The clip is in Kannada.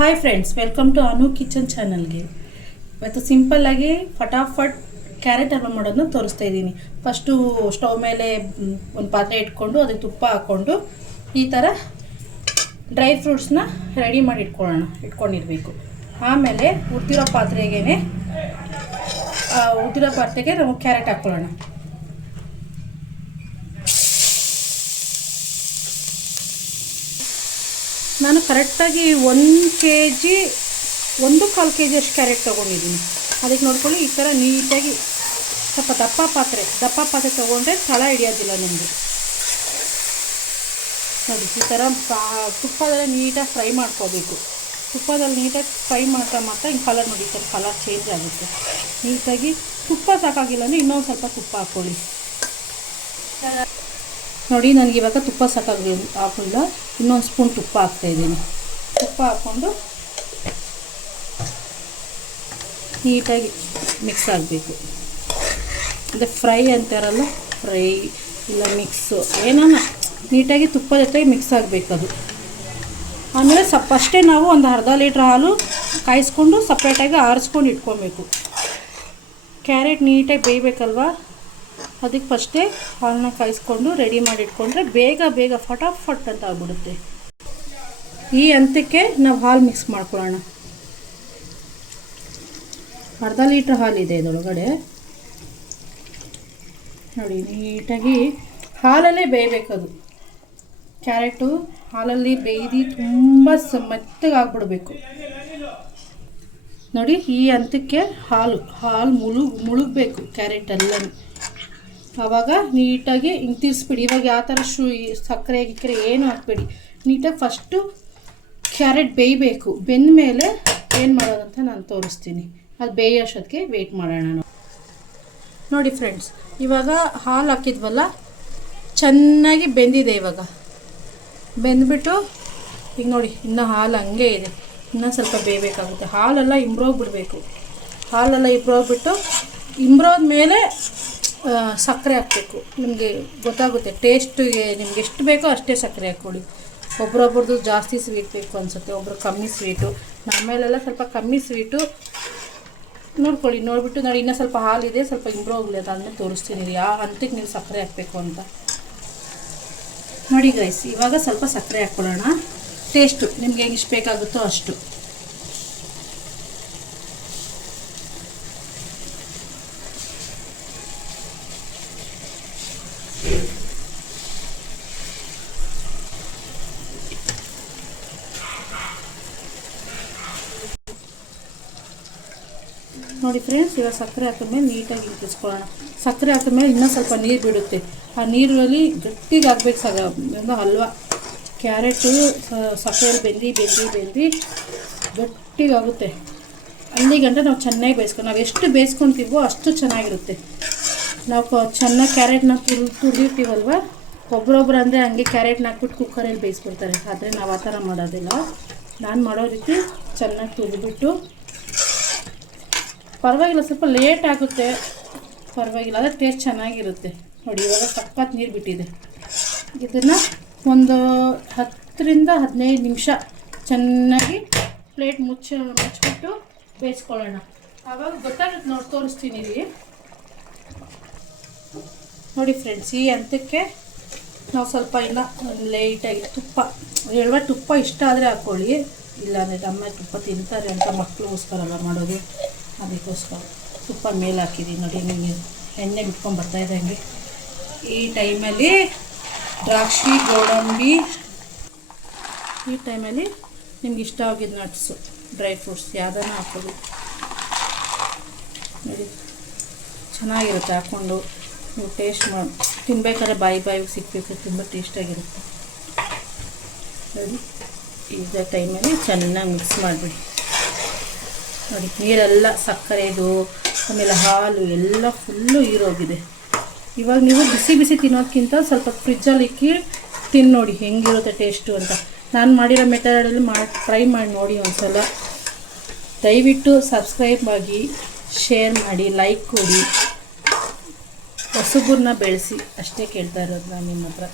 Hi friends, welcome to Anu kitchen ಚಾನಲ್ಗೆ. ಇವತ್ತು ಸಿಂಪಲ್ಲಾಗಿ ಫಟಾಫಟ್ ಕ್ಯಾರೆಟ್ ಹಲ್ವಾ ಮಾಡೋದನ್ನ ತೋರಿಸ್ತಾ ಇದ್ದೀನಿ. ಫಸ್ಟು ಸ್ಟವ್ ಮೇಲೆ ಒಂದು ಪಾತ್ರೆ ಇಟ್ಕೊಂಡು ಅದಕ್ಕೆ ತುಪ್ಪ ಹಾಕ್ಕೊಂಡು ಈ ಥರ ಡ್ರೈ ಫ್ರೂಟ್ಸ್ನ ರೆಡಿ ಮಾಡಿ ಇಟ್ಕೊಂಡಿರಬೇಕು. ಆಮೇಲೆ ಉದ್ದಿರೋ ಪಾತ್ರೆಗೆ ನಾವು ಕ್ಯಾರೆಟ್ ಹಾಕ್ಕೊಳ್ಳೋಣ. ನಾನು ಕರೆಕ್ಟಾಗಿ 1.25 kg ಅಷ್ಟು ಕ್ಯಾರೆಟ್ ತೊಗೊಂಡಿದ್ದೀನಿ. ಅದಕ್ಕೆ ನೋಡ್ಕೊಳ್ಳಿ, ಈ ಥರ ನೀಟಾಗಿ ಸ್ವಲ್ಪ ದಪ್ಪ ಪಾತ್ರೆ ತೊಗೊಂಡ್ರೆ ತಳ ಹಿಡಿಯೋದಿಲ್ಲ ನಿಮಗೆ. ನೋಡಿ, ಈ ಥರ ತುಪ್ಪದಲ್ಲಿ ನೀಟಾಗಿ ಫ್ರೈ ಮಾಡ್ಕೋಬೇಕು. ತುಪ್ಪದಲ್ಲಿ ನೀಟಾಗಿ ಫ್ರೈ ಮಾಡ್ತಾ ಹಿಂಗೆ ಕಲರ್ ನೋಡಿ, ಈ ಥರ ಕಲರ್ ಚೇಂಜ್ ಆಗುತ್ತೆ. ನೀಟಾಗಿ ತುಪ್ಪ ಸಾಕಾಗಿಲ್ಲ ಅಂದರೆ ಇನ್ನೊಂದು ಸ್ವಲ್ಪ ತುಪ್ಪ ಹಾಕ್ಕೊಳ್ಳಿ. ನೋಡಿ, ನನಗೆ ಇವಾಗ ತುಪ್ಪ ಹಾಕಿಲ್ಲ, ಇನ್ನೊಂದು ಸ್ಪೂನ್ ತುಪ್ಪ ಹಾಕ್ತಾಯಿದ್ದೀನಿ. ತುಪ್ಪ ಹಾಕ್ಕೊಂಡು ನೀಟಾಗಿ ಮಿಕ್ಸ್ ಆಗಬೇಕು. ಅಂದರೆ ಫ್ರೈ ಅಂತಾರಲ್ಲ, ಫ್ರೈ ಇಲ್ಲ ಮಿಕ್ಸು ಏನಾನ ನೀಟಾಗಿ ತುಪ್ಪ ಜೊತೆಗೆ ಮಿಕ್ಸ್ ಆಗಬೇಕು ಅದು. ಆಮೇಲೆ ಅಷ್ಟೇ ನಾವು ಒಂದು ಅರ್ಧ ಲೀಟ್ರ್ ಹಾಲು ಕಾಯಿಸ್ಕೊಂಡು ಸಪ್ರೇಟಾಗಿ ಆರಿಸ್ಕೊಂಡು ಇಟ್ಕೊಬೇಕು. ಕ್ಯಾರೆಟ್ ನೀಟಾಗಿ ಬೇಯಬೇಕಲ್ವ, ಅದಕ್ಕೆ ಫಸ್ಟೇ ಹಾಲನ್ನ ಕಾಯಿಸ್ಕೊಂಡು ರೆಡಿ ಮಾಡಿ ಇಟ್ಕೊಂಡ್ರೆ ಬೇಗ ಫಟಾಫಟ್ ಅಂತ ಆಗ್ಬಿಡುತ್ತೆ. ಈ ಹಂತಕ್ಕೆ ನಾವು ಹಾಲು ಮಿಕ್ಸ್ ಮಾಡ್ಕೊಳ್ಳೋಣ. ಅರ್ಧ ಲೀಟ್ರ್ ಹಾಲಿದೆ ಇದರೊಳಗಡೆ. ನೋಡಿ, ನೀಟಾಗಿ ಹಾಲಲ್ಲೇ ಬೇಯಬೇಕದು. ಕ್ಯಾರೆಟು ಹಾಲಲ್ಲಿ ಬೇಯ್ದು ತುಂಬ ಮೆತ್ತಗಾಗ್ಬಿಡ್ಬೇಕು. ನೋಡಿ, ಈ ಹಂತಕ್ಕೆ ಹಾಲು ಮುಳುಗಬೇಕು ಕ್ಯಾರೆಟೆಲ್ಲ. ಆವಾಗ ನೀಟಾಗಿ ಹಿಂಗೆ ತಿರ್ಸ್ಬಿಡಿ. ಇವಾಗ ಯಾವ ಥರ ಸಕ್ಕರೆ ಗಿಕ್ಕರೆ ಏನು ಹಾಕ್ಬೇಡಿ. ನೀಟಾಗಿ ಫಸ್ಟು ಕ್ಯಾರೆಟ್ ಬೇಯಬೇಕು. ಬೆಂದ ಮೇಲೆ ಏನು ಮಾಡೋದಂತ ನಾನು ತೋರಿಸ್ತೀನಿ. ಅದು ಬೇಯೋಷ್ಟೊತ್ತಿಗೆ ವೆಯ್ಟ್ ಮಾಡೋಣ ನಾವು. ನೋಡಿ ಫ್ರೆಂಡ್ಸ್, ಇವಾಗ ಹಾಲು ಹಾಕಿದ್ವಲ್ಲ, ಚೆನ್ನಾಗಿ ಬೆಂದಿದೆ. ಇವಾಗ ಬೆಂದ್ಬಿಟ್ಟು ಈಗ ನೋಡಿ, ಇನ್ನೂ ಹಾಲು ಹಂಗೆ ಇದೆ, ಇನ್ನೂ ಸ್ವಲ್ಪ ಬೇಯಬೇಕಾಗುತ್ತೆ. ಹಾಲೆಲ್ಲ ಇಂಬ್ರೋಗ್ಬಿಡ್ಬೇಕು. ಹಾಲೆಲ್ಲ ಇಂಬ್ರೋಗ್ಬಿಟ್ಟು ಮೇಲೆ ಸಕ್ಕರೆ ಹಾಕಬೇಕು. ನಿಮಗೆ ಗೊತ್ತಾಗುತ್ತೆ ಟೇಸ್ಟಿಗೆ. ನಿಮ್ಗೆ ಎಷ್ಟು ಬೇಕೋ ಅಷ್ಟೇ ಸಕ್ಕರೆ ಹಾಕ್ಕೊಳ್ಳಿ. ಒಬ್ರೊಬ್ರದ್ದು ಜಾಸ್ತಿ ಸ್ವೀಟ್ ಬೇಕು ಅನಿಸುತ್ತೆ, ಒಬ್ಬರು ಕಮ್ಮಿ ಸ್ವೀಟು. ನಮ್ಮೇಲೆಲ್ಲ ಸ್ವಲ್ಪ ಕಮ್ಮಿ ಸ್ವೀಟು ನೋಡ್ಕೊಳ್ಳಿ. ನೋಡಿಬಿಟ್ಟು ನೋಡಿ, ಇನ್ನೂ ಸ್ವಲ್ಪ ಹಾಲಿದೆ, ಸ್ವಲ್ಪ ಇಂಪ್ರೂವ್ ಹೋಗಲಿ. ಅದಾದಮೇಲೆ ತೋರಿಸ್ತೀನಿ ಯಾವ ಹಂತಕ್ಕೆ ನೀವು ಸಕ್ಕರೆ ಹಾಕಬೇಕು ಅಂತ. ನೋಡಿ ಗೈಸ್, ಇವಾಗ ಸ್ವಲ್ಪ ಸಕ್ಕರೆ ಹಾಕ್ಕೊಳ್ಳೋಣ. ಟೇಸ್ಟು ನಿಮ್ಗೆ ಹೆಂಗೆ ಇಷ್ಟು ಬೇಕಾಗುತ್ತೋ ಅಷ್ಟು. ನೋಡಿ ಫ್ರೆಂಡ್ಸ್, ಇವಾಗ ಸಕ್ಕರೆ ಹಾಕಿದ್ಮೇಲೆ ನೀಟಾಗಿ ಇಂಕಿಸ್ಕೊಳ್ಳೋಣ. ಸಕ್ಕರೆ ಹಾಕಿದ್ಮೇಲೆ ಇನ್ನೂ ಸ್ವಲ್ಪ ನೀರು ಬಿಡುತ್ತೆ. ಆ ನೀರಲ್ಲಿ ಗಟ್ಟಿಗೆ ಆಗಬೇಕು ಹಲ್ವಾ. ಕ್ಯಾರೆಟು ಸಕ್ಕರೆಯಲ್ಲಿ ಬೆಂದು ಗಟ್ಟಿಗಾಗುತ್ತೆ. ಅಲ್ಲಿಗಂಟ ನಾವು ಚೆನ್ನಾಗಿ ಬೇಯಿಸ್ಕೊಂಡು, ನಾವು ಎಷ್ಟು ಬೇಯಿಸ್ಕೊತೀವೋ ಅಷ್ಟು ಚೆನ್ನಾಗಿರುತ್ತೆ. ನಾವು ಚೆನ್ನಾಗಿ ಕ್ಯಾರೆಟ್ನ ತುರಿದಿರ್ತೀವಲ್ವ, ಒಬ್ರೊಬ್ರು ಅಂದರೆ ಹಂಗೆ ಕ್ಯಾರೆಟ್ನ ಹಾಕ್ಬಿಟ್ಟು ಕುಕ್ಕರಲ್ಲಿ ಬೇಯಿಸ್ಬಿಡ್ತಾರೆ. ಆದರೆ ನಾವು ಆ ಥರ ಮಾಡೋದಿಲ್ಲ. ನಾನು ಮಾಡೋ ರೀತಿ ಚೆನ್ನಾಗಿ ತುರಿದ್ಬಿಟ್ಟು, ಪರವಾಗಿಲ್ಲ, ಸ್ವಲ್ಪ ಲೇಟ್ ಆಗುತ್ತೆ, ಪರವಾಗಿಲ್ಲ, ಅದೇ ಟೇಸ್ಟ್ ಚೆನ್ನಾಗಿರುತ್ತೆ. ನೋಡಿ, ಇವಾಗ ಸಖತ್ ನೀರು ಬಿಟ್ಟಿದೆ. ಇದನ್ನು ಒಂದು 10-15 ನಿಮಿಷ ಚೆನ್ನಾಗಿ ಪ್ಲೇಟ್ ಮುಚ್ಚಿಬಿಟ್ಟು ಬೇಯಿಸ್ಕೊಳ್ಳೋಣ. ಆವಾಗ ಗೊತ್ತಾಗುತ್ತೆ. ನೋಡಿ, ತೋರಿಸ್ತೀನಿ ಇಲ್ಲಿ. ನೋಡಿ ಫ್ರೆಂಡ್ಸ್, ಈ ಹಂತಕ್ಕೆ ನಾವು ಸ್ವಲ್ಪ ಇಲ್ಲ ಲೈಟಾಗಿ ತುಪ್ಪ ಇಷ್ಟ ಆದರೆ ಹಾಕ್ಕೊಳ್ಳಿ. ಇಲ್ಲಾಂದರೆ ಅಮ್ಮ ತುಪ್ಪ ತಿಂತಾರೆ ಅಂತ ಮಕ್ಕಳಿಗೋಸ್ಕರಲ್ಲ ಮಾಡೋದು, ಅದಕ್ಕೋಸ್ಕರ ತುಪ್ಪ ಮೇಲೆ ಹಾಕಿದ್ದೀನಿ. ನೋಡಿ, ನಿಮಗೆ ಎಣ್ಣೆ ಬಿಟ್ಕೊಂಡು ಬರ್ತಾಯಿದೆ ಹಂಗೆ. ಈ ಟೈಮಲ್ಲಿ ದ್ರಾಕ್ಷಿ, ಗೋಡಂಬಿ, ಈ ಟೈಮಲ್ಲಿ ನಿಮ್ಗೆ ಇಷ್ಟ ಆಗಿದ್ದು ನಟ್ಸು, ಡ್ರೈ ಫ್ರೂಟ್ಸ್ ಯಾವುದನ್ನು ಹಾಕೋದು. ನೋಡಿ, ಚೆನ್ನಾಗಿರುತ್ತೆ. ಹಾಕ್ಕೊಂಡು ನೀವು ಟೇಸ್ಟ್ ಮಾಡಿ ತಿನ್ಬೇಕಾದ್ರೆ ಬಾಯಿ ಸಿಕ್ಕಬೇಕು, ತುಂಬ ಟೇಸ್ಟಾಗಿರುತ್ತೆ. ನೋಡಿ, ಇದೇ ಟೈಮಲ್ಲಿ ಚೆನ್ನಾಗಿ ಮಿಕ್ಸ್ ಮಾಡಿಬಿಡಿ. ನೋಡಿ, ನೀರೆಲ್ಲ ಸಕ್ಕರೆದು ಆಮೇಲೆ ಹಾಲು ಎಲ್ಲ ಫುಲ್ಲು ಹೀರೋಗಿದೆ. ಇವಾಗ ನೀವು ಬಿಸಿ ತಿನ್ನೋದಕ್ಕಿಂತ ಸ್ವಲ್ಪ ಫ್ರಿಜ್ಜಲ್ಲಿ ಇಕ್ಕಿ ತಿನ್ನು ನೋಡಿ ಹೆಂಗಿರುತ್ತೆ ಟೇಸ್ಟು ಅಂತ. ನಾನು ಮಾಡಿರೋ ಮೆಥಡಲ್ಲಿ ಟ್ರೈ ಮಾಡಿ ನೋಡಿ ಒಂದ್ಸಲ. ದಯವಿಟ್ಟು ಸಬ್ಸ್ಕ್ರೈಬ್ ಆಗಿ, ಶೇರ್ ಮಾಡಿ, ಲೈಕ್ ಕೊಡಿ. ಹೊಸಬರನ್ನ ಬೆಳೆಸಿ ಅಷ್ಟೇ ಕೇಳ್ತಾ ಇರೋದು ನಾನು ನಿಮ್ಮ ಹತ್ರ.